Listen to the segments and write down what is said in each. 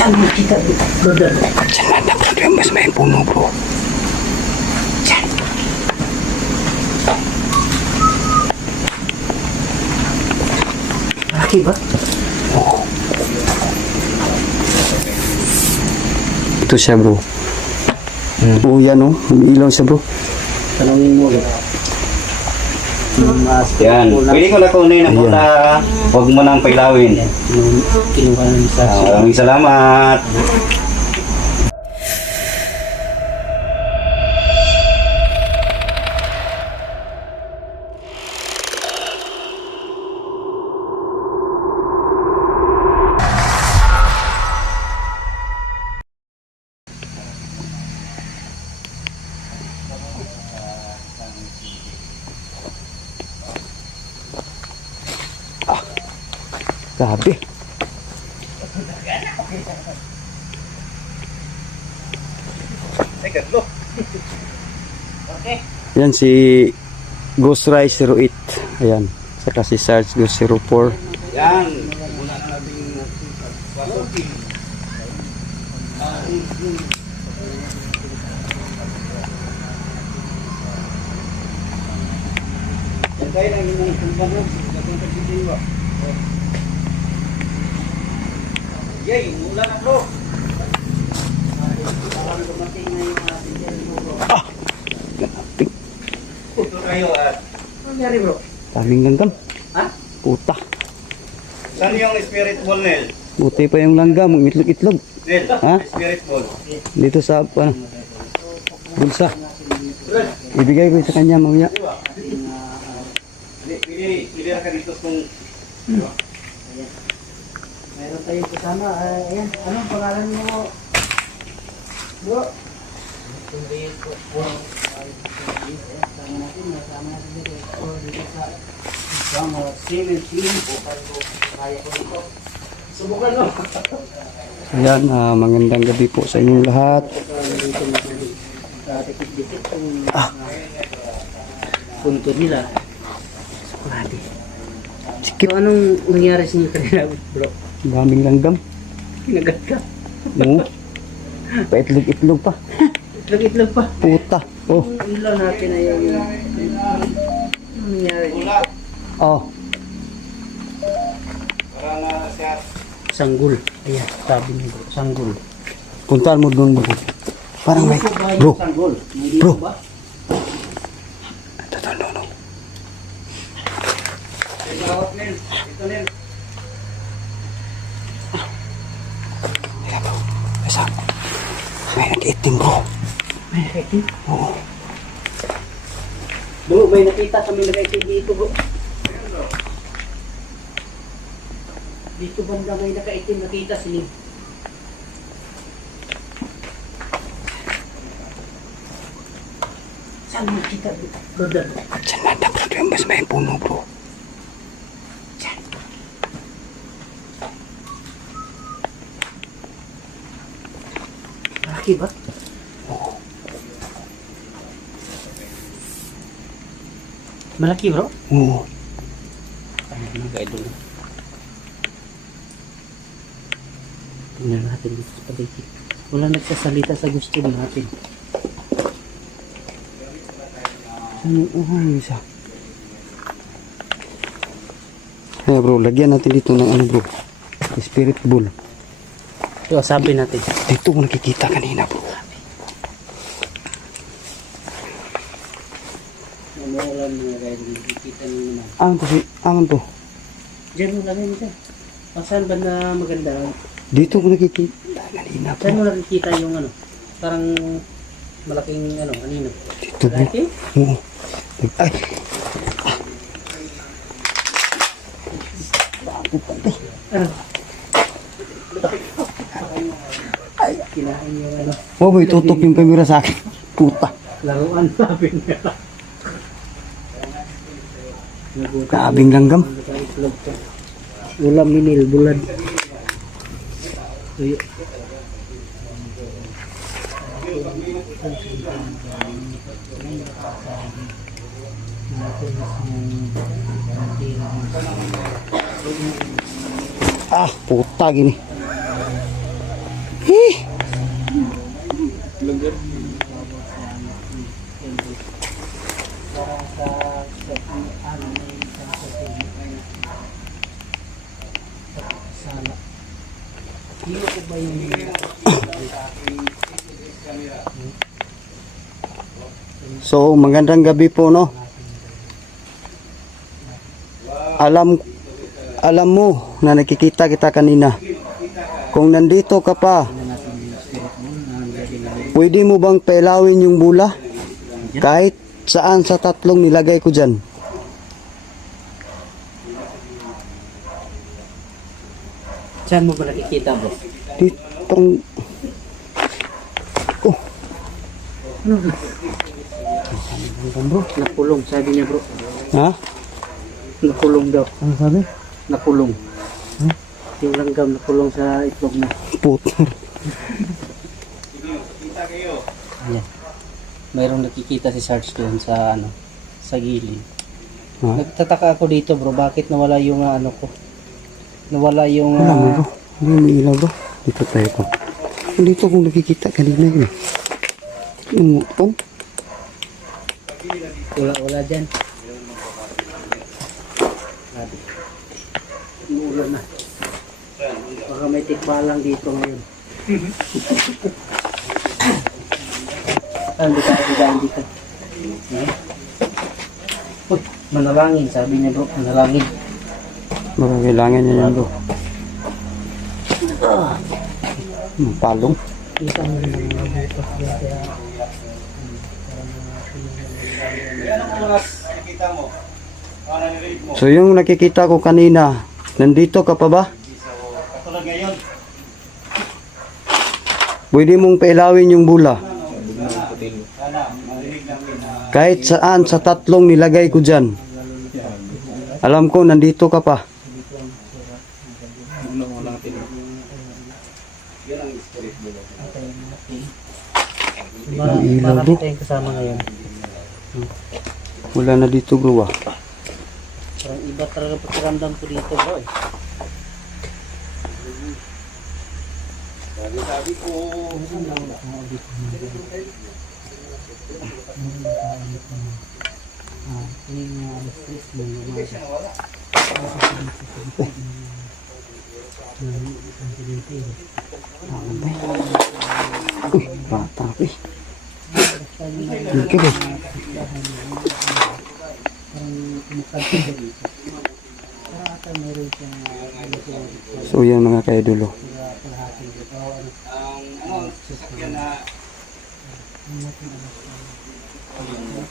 Saan mo kita, brother? Diyan banda bro, yung mas may puno bro. Diyan. Laki ba? Oo. Ito siya bro. Oo yan oh, may ilaw siya bro. Tanongin mo ulit. Yan. Pwede ko na kunin ang muna. Huwag mo nang pailawin. Kinuha namin sa... Maraming salamat. Grabe. Yan si Ghost Rise 08. Ayan. Saka si Sarge Ghost 04. Yan. Muna na natin pasukin. Yan tayo lang yung kumbahan. Katong pagsidiwa. Yay, mula na bro. Ah! Grabe. Ito kayo at Ano nangyari, bro? Daming langgam. Ha? Puta. saan yung spirit ball, Nel? Buti pa yung langgam. Ang itlog-itlog. Nel, Ha? spirit ball. Dito sa ano, bulsa. Ibigay ko sa kanya mamaya. Pili ka dito kung Mayroon tayong kasama. Ayan, anong pangalan mo? Bro? Nasama natin dito. Dito sa isang cement team. Kaya ko dito. Subukan mo. Ayan, magandang gabi po sa inyong lahat. Dikit-dikit yung punto nila. Grabe. So, anong nangyari sa inyo kanina, bro? Daming langgam. Kinagat ka. Oo. Paitlog-itlog pa. Itlog-itlog pa. Puta. Oh. Yung ilaw natin ay yung... Ano nangyari? Oh. para na siya. Sanggol. Ayan, sabi niyo bro. Sanggol. Puntaan mo doon bro. Parang may... Bro. Sanggol. May Bro. dito ba? Ito, no. Bawat Nel. Ito Nel. Ayan bro. Basta. May nag-itim bro. May nakaitim? Oo. Bro, may nakita kami nakaitim dito bro. Dito banda may nakaitim nakita si Saan mo kita, brother? Diyan banda bro. Yung mas may puno bro. Laki ba? Oo. Malaki bro? Oo. Ano mga ka-idol? Tingnan natin dito sa paligid. Wala nagsasalita sa gusto natin. Saan yung uhang isa? Ayan bro. Lagyan natin dito ng ano bro. Spirit ball. Ito, sabi natin. Dito ko nakikita kanina bro. Wala mga ka-idol. Nakikita nyo naman. Angan to. Diyan mo lang yun siya. Saan ba na maganda? Dito ko nakikita kanina Saan bro. mo nakikita yung ano? Parang malaking ano, anino? Dito bro. Laki? Oo. Ay. Bago pa ito. Ay, kinain yung ano, Oh boy, tutok yung camera sa akin. Puta. laruan sabi niya. Kabing langgam. Nakaitlog ka. Ulam minil, bulad. Uy. Ah, puta gini. Para sa ano may sa sala. Hindi ko ba yung So, magandang gabi po, no? Alam mo na nakikita kita kanina. Kung nandito ka pa, pwede mo bang pailawin yung bula? Kahit saan sa tatlong nilagay ko dyan. saan mo ba nakikita bro? Ditong... Oh, Bro, nakulong sabi niya bro. ha? Nakulong daw. Ano sabi? Nakulong. Yung langgam nakulong sa itlog na. Puto. Ayan. Mayroong nakikita si Sarge doon sa ano, sa gilid. Ha? Nagtataka ako dito bro, bakit nawala yung ano ko? Nawala yung Wala mo bro. Hindi may ilaw bro. Dito tayo ko. Dito kung nakikita kanina yun. Yung mukton. wala dyan. Grabe. Umuulan na. Baka may tikbalang dito ngayon. Hindi ka. Uy, manalangin, sabi niya bro, manalangin. Baka kailangan niya yan bro. Palong. Isa mo rin ang mga bukas niya kaya So yung nakikita ko kanina, nandito ka pa ba? Katulad ngayon. Pwede mong pailawin yung bula. Kahit saan sa tatlong nilagay ko dyan. Alam ko nandito ka pa. marami tayong kasama ngayon. Wala na dito bro ah. Parang iba talaga pakiramdam ko dito bro eh. Sabi ko. Bata ko eh. Dito ba? So yan mga kaidolo.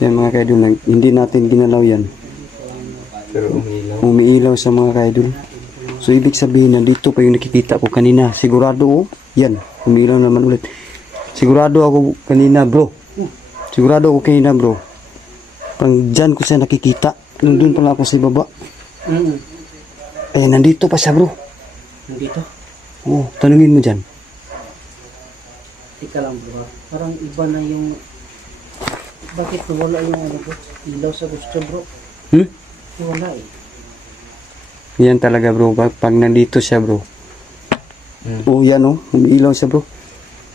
Yan mga kaidol, hindi natin ginalaw yan. Pero umilaw. Umiilaw sa mga kaidol. So ibig sabihin, nandito pa yung nakikita ko kanina. Sigurado oh, yan, umiilaw naman ulit. Sigurado ako kanina bro. Sigurado ako kanina bro. Parang dyan ko siya nakikita. Nandun pala ako sa baba. Eh, nandito pa siya bro. Nandito? Oh, tanungin mo dyan. Tika lang bro. Parang iba na yung... Bakit nawala yung ano bro? Ilaw sa gusto bro. Wala eh. Yan talaga bro. Pag nandito siya bro. Oh, yan oh. Umiilaw siya bro.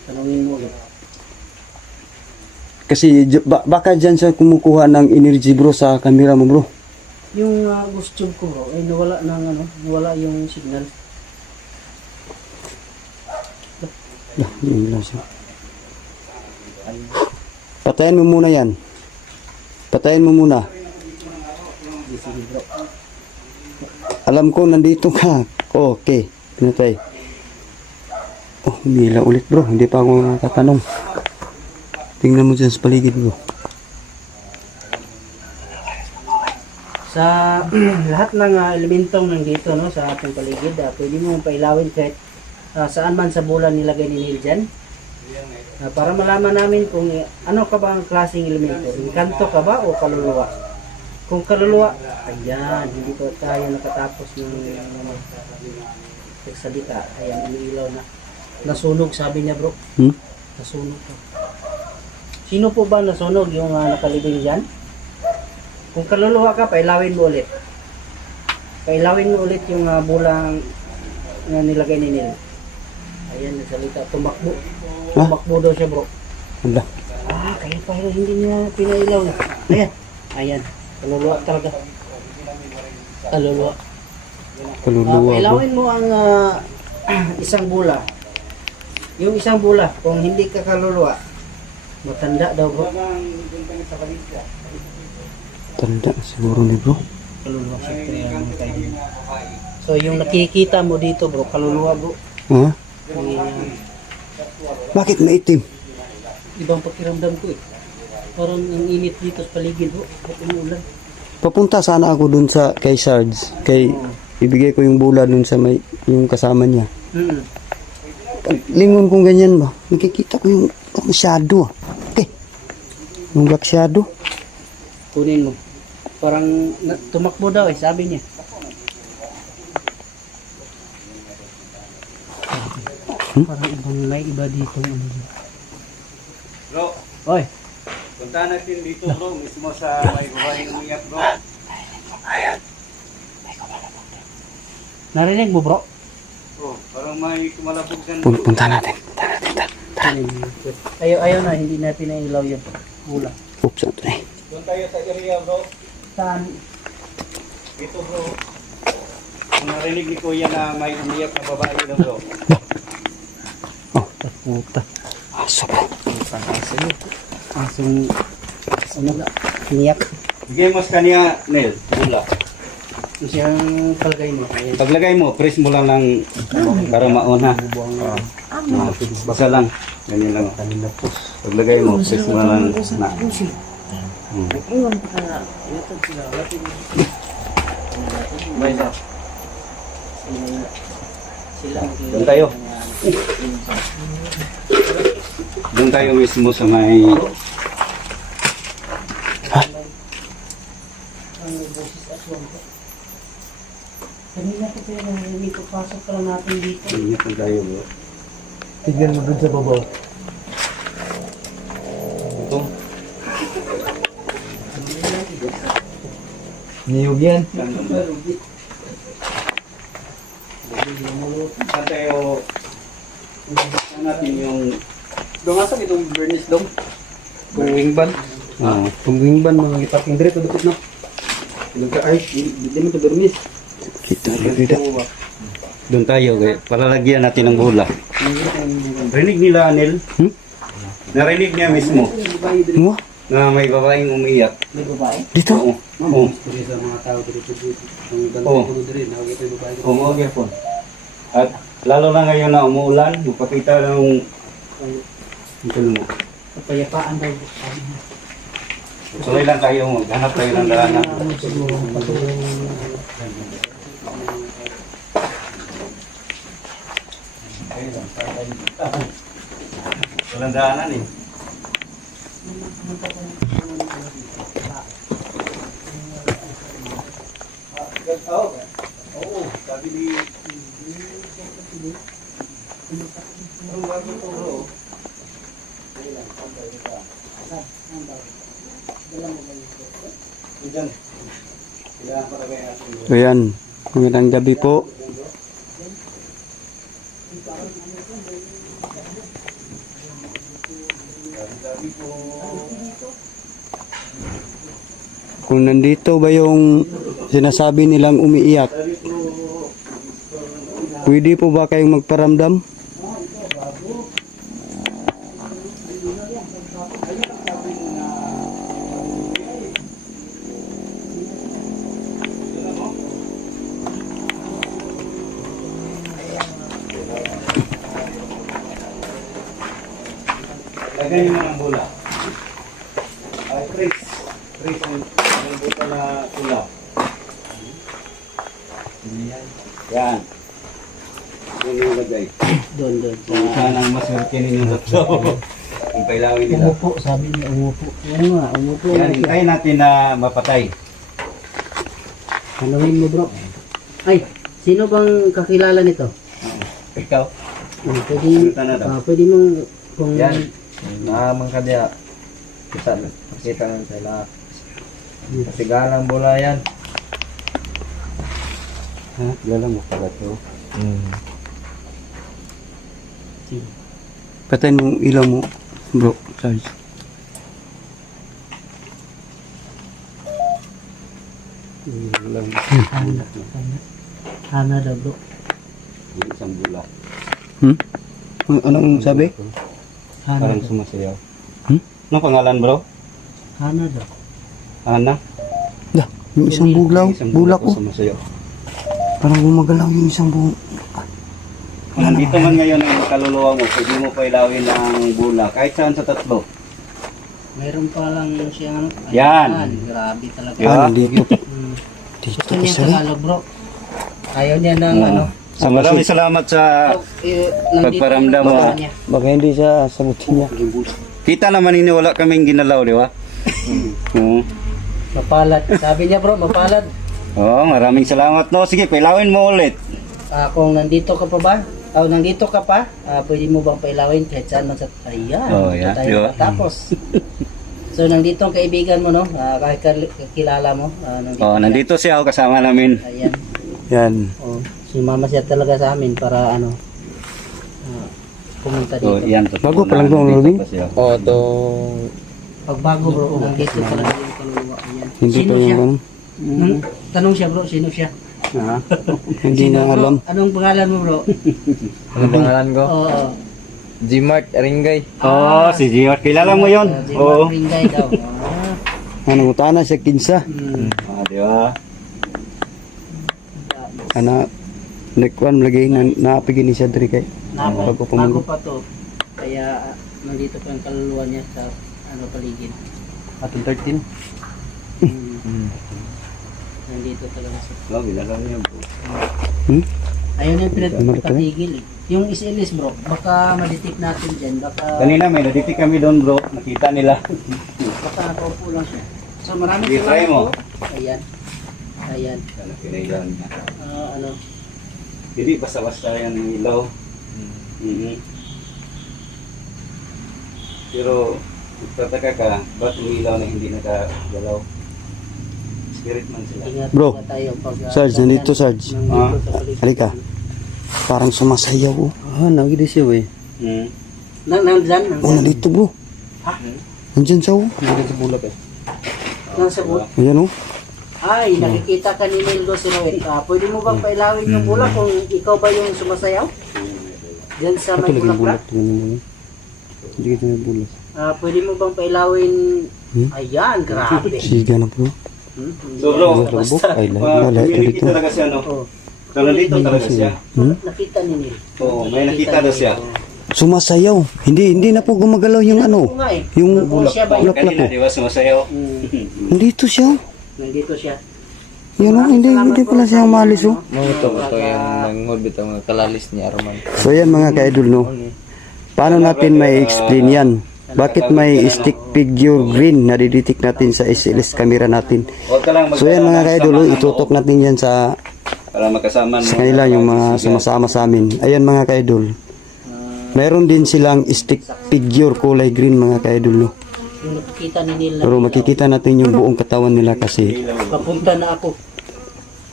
Tanungin mo ulit. Kasi baka dyan siya kumukuha ng energy bro sa camera mo bro. Yung gusto ko bro, ay nawala ng ano, nawala yung signal. Umiilaw siya. Patayin mo muna yan. Patayin mo muna. Sige bro. Alam ko nandito ka. Okay. Pinatay. Oh, umiilaw ulit bro. Hindi pa ako nakatanong. Tingnan mo dyan sa paligid bro. Sa lahat ng elementong nandito no, sa ating paligid, pwede mo pailawin kahit saan man sa bulan nilagay ni Neil dyan. Para malaman namin kung ano ka ba ang klaseng elemento. Kanto ka ba o kaluluwa? Kung kaluluwa, ayan, hindi ko tayo nakatapos ng nagsalita. Ayan, umiilaw na. Nasunog, sabi niya bro. Nasunog to. Sino po ba nasunog yung nakalibing dyan? Kung kaluluwa ka, pailawin mo ulit. Pailawin mo ulit yung bulang na nilagay ni Neil. Ayan, nagsalita. Tumakbo. Ha? Tumakbo daw siya, bro. Wala. Kaya pala hindi niya pinailaw. Ayan. Ayan. Kaluluwa talaga. Kaluluwa. Kaluluwa bro. Pailawin mo ang isang bula. Yung isang bula, kung hindi ka kaluluwa, matanda daw bro. Tanda siguro ni bro. Kaluluwa syempre ang kainin. So yung nakikita mo dito bro, kaluluwa bro. Ha? Yung, Bakit maitim? ibang pakiramdam ko eh. Parang ang init dito sa paligid bro. Ba't umuulan? Papunta sana ako dun sa kay Sarge. Kay ibigay ko yung bula dun sa may yung kasama niya. Pag lingon kong ganyan ba, nakikita ko yung shadow. Okay. Yung black shadow. Kunin mo. Parang tumakbo daw eh, sabi niya. Parang ibang may iba dito. Bro, Oy, punta natin dito bro, mismo sa may babaeng umiyak bro. narinig mo bro? Oh, parang may kumalabog dyan. Punta natin. Ayaw na, hindi natin nailaw yun. Bula. Oops, ito na eh. Doon tayo sa area bro. Saan? Dito bro. Kung narinig ni Kuya na may umiyak na babae doon bro. Puta. Aso bro. Asong, ano ba? Niyak. Bigay mo sa kanya, Nel, bula. Ito siyang palagay mo. Ayan. Paglagay mo, press mo lang ng para mauna. Basa lang. Ganyan lang. Paglagay mo, press mo lang na. Doon tayo. Doon tayo mismo sa may... Kanina ko tayo narinig ko, pasok ka lang natin dito. Dito tayo bro. Tignan mo dun sa babaw. Ito. Niyog yan. Saan tayo... Saan natin yung... Doon nga sa itong Bernice dong. Kung wingban. Oo. Kung wingban, mga ipaking direct o dukot na. Nagka-ay, hindi mo ito Bernice. Kita. Doon tayo, palalagyan natin ng bola. Rinig nila, Anil? Narinig niya mismo Mo? na may babaeng umiyak. May babae. Dito? Oo. Oo. Kaya sa mga tao dito dito. Ang Oo. ganda ko dito, nakakita yung babae. Oo, okay po. At lalo na ngayon na umuulan, magpakita ng... Ito mo. Kapayapaan daw. Sabi niya. Tuloy lang tayo, maghanap tayo ng daanan. Walang daanan eh. Oo, sabi ni... Ang bago to bro. Diyan. Kailangan pa lagay natin. So yan. Magandang gabi po. Kung nandito ba yung sinasabi nilang umiiyak, pwede po ba kayong magparamdam? Lagay nyo ng bola. Ay, trace. Trace ang buta na pula. Yan. Yan yung lagay. Doon. Sana ang maswerte ninyo tatlo. Yung pailawin nila. Umupo, sabi niya umupo. Ano nga, umupo. Yan, hintayin natin na mapatay. Tanungin mo bro. Ay, sino bang kakilala nito? Ikaw? Pwede, Kita na daw. pwede mong kung Naman ka diya. Kita lang sila. Kasigalang bola yan. Ha? Kilala mo pala ito. Sige. Patayin mo yung ilaw mo, bro. Sarge. Hana daw bro. Isang bula. Anong sabi? Hana Parang daw. sumasayaw. Hmm? Anong pangalan bro? Hana daw. Ana? Dah, yung isang Isang bulak po ko. sumasayaw. Parang gumagalaw yung isang buong. Kung nandito man ngayon ang kaluluwa mo, pwede mo pa ilawin ang bula. Kahit saan sa tatlo. Mayroon pa lang siyang ano. Yan. Ayan, grabe talaga. Yeah. Ah, nandito pa. Hmm. Dito Gusto pa niya sila. Tagalog bro. Ayaw niya ng ano. So maraming salamat sa Nandito pagparamdam mo. yung niya. Baka hindi siya sagutin niya. Kita naman ini wala kaming ginalaw, di ba? Oo. Mapalad. Sabi niya bro, mapalad. Oo, maraming salamat. No, sige, pailawin mo ulit. Kung nandito ka pa ba? Nandito ka pa, pwede mo bang pailawin kahit saan man sa... Ayan, Oh, ito yeah, tayo diba? matapos. So, nandito ang kaibigan mo, no? Kahit kilala mo. Oh, nandito siya, kasama namin. Ayan. Yan. Oh, sumama siya talaga sa amin para ano, pumunta So, dito. yan. totoo Bago pa lang na, to, nandito Robin? pa siya. Oo, to. Pagbago bro, nandito talaga yung kaluluwa. Ayan. Hindi Sino pa siya? yung ano. Tanong siya bro, sino siya? Hindi na Bro, alam. anong pangalan mo bro? Ano pangalan ko? Oo. Gmart Ringay. Oh, si Gio. Kilala mo yon? Oo. Ringay daw. Ano, utana siya kinsa. Ah, di ba? Ana, nekwan lagi na naapigin ni siya diri kay. Bago Pagpapamanggo. pa to. Kaya nandito pa ang kaluluwa niya sa ano paligid. Atong 13. Nandito talaga sa... Oh, ginalaw niya, bro. Ayun yung Ano pinagpatigil eh. Yung isilis bro, baka ma-detect natin dyan. Baka Kanina may naditik kami doon, bro. Nakita nila. nakaupo lang siya. So maraming Sige, try mo. po. Ayan. Ayan. Ano, pinailan niya. Ano. Hindi basta-basta yan ng ilaw. Mhm. Pero, magtataka ka, ba't umilaw na hindi nakagalaw? Spirit man sila. Ingat Bro, na tayo pag... Sarge, nandito, Sarge. Ah. Halika. Parang sumasayaw oh. Ah, nagidi siya eh. Hmm. Nandyan. Oh, nandito bro. Ha? Nandyan siya oh. Nandito sa bulak eh. Nasa bul. Ayan oh. Ay, nakikita ka ni Nildo Sinuet. Pwede mo bang pailawin yung bulak kung ikaw ba yung sumasayaw? Diyan sa may bulak. Hindi kita may bulas. Pwede mo bang pailawin? Ayan, grabe. Siga na bro. So bro, Basta. Ay, wala. community talaga siya, no? Oh, So nandito talaga siya. nakita ni Nil. Oo, may nakita daw siya. Sumasayaw. Hindi na po gumagalaw yung ano. Oo nga eh. Yung Kung siya ba yung... Bulak-bulak. Kanina, di ba, sumasayaw? Nandito siya. Nandito siya. Yan oh, hindi pala siya umalis oh. Ito yung nanghulbit ang mga kalalis ni Arman. So yan mga ka-idol no. Paano natin may explain yan? Bakit may stick figure green na didetect natin sa SLS camera natin? Huwag ka lang So yan mga ka-idol, itutok natin yan sa para magkasama kanila yung mga sumasama sa amin. Ayan mga ka-idol. Meron din silang stick figure kulay green mga ka-idol no. Yung nakikita ni Nil. Pero makikita natin yung buong katawan nila kasi Papunta na ako.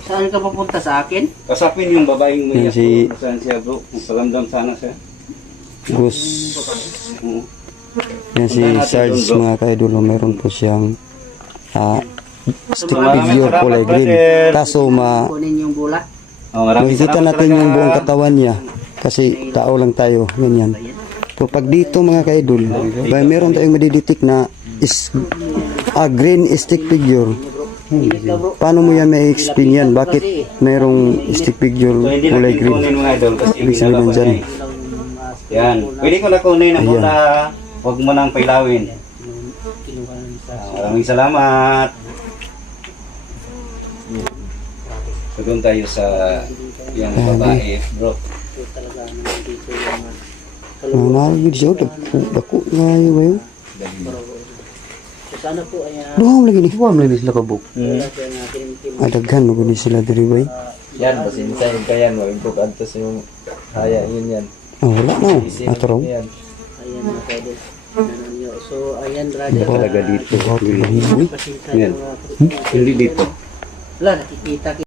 Saan ka papunta? Sa akin? Kasapin yung babaeng Yan umiyak si- bro. Saan siya bro? Palamdam sana siya. Gus. Oo. Yan si Sarge mga ka-idol no. Meron po siyang stick figure kulay green. Kaso Kunin yung bulak. Oh, maraming makikita salamat natin yung talaga. buong katawan niya kasi tao lang tayo ganyan. So pag dito mga ka-idol, meron tayong madidetect na green stick figure. Paano mo yan may explain yan? Bakit mayroong stick figure So hindi kulay natin green? kunin mga idol kasi Ibig sabihin ginalaw pa nandyan. niya eh. Yan. Pwede ko na kunin ang bola. Huwag mo nang pailawin. Maraming salamat. So doon tayo sa yung babae bro. Nangyari siya, dako nga yun ba yun? Sana po ay Duham lagi ni. Duham lagi sila kabuk. natin Adaghan mo ni sila diri ba? Yan, pasinsahin ka yan. Mag-improve antos yung haya. Yun yan. Oh, wala na. Ato raw. Yan. Ayan mga pwede. So ayan brother. Talaga dito. Duham lagi. Pasensya Yan. yung Hindi dito. wala nakikita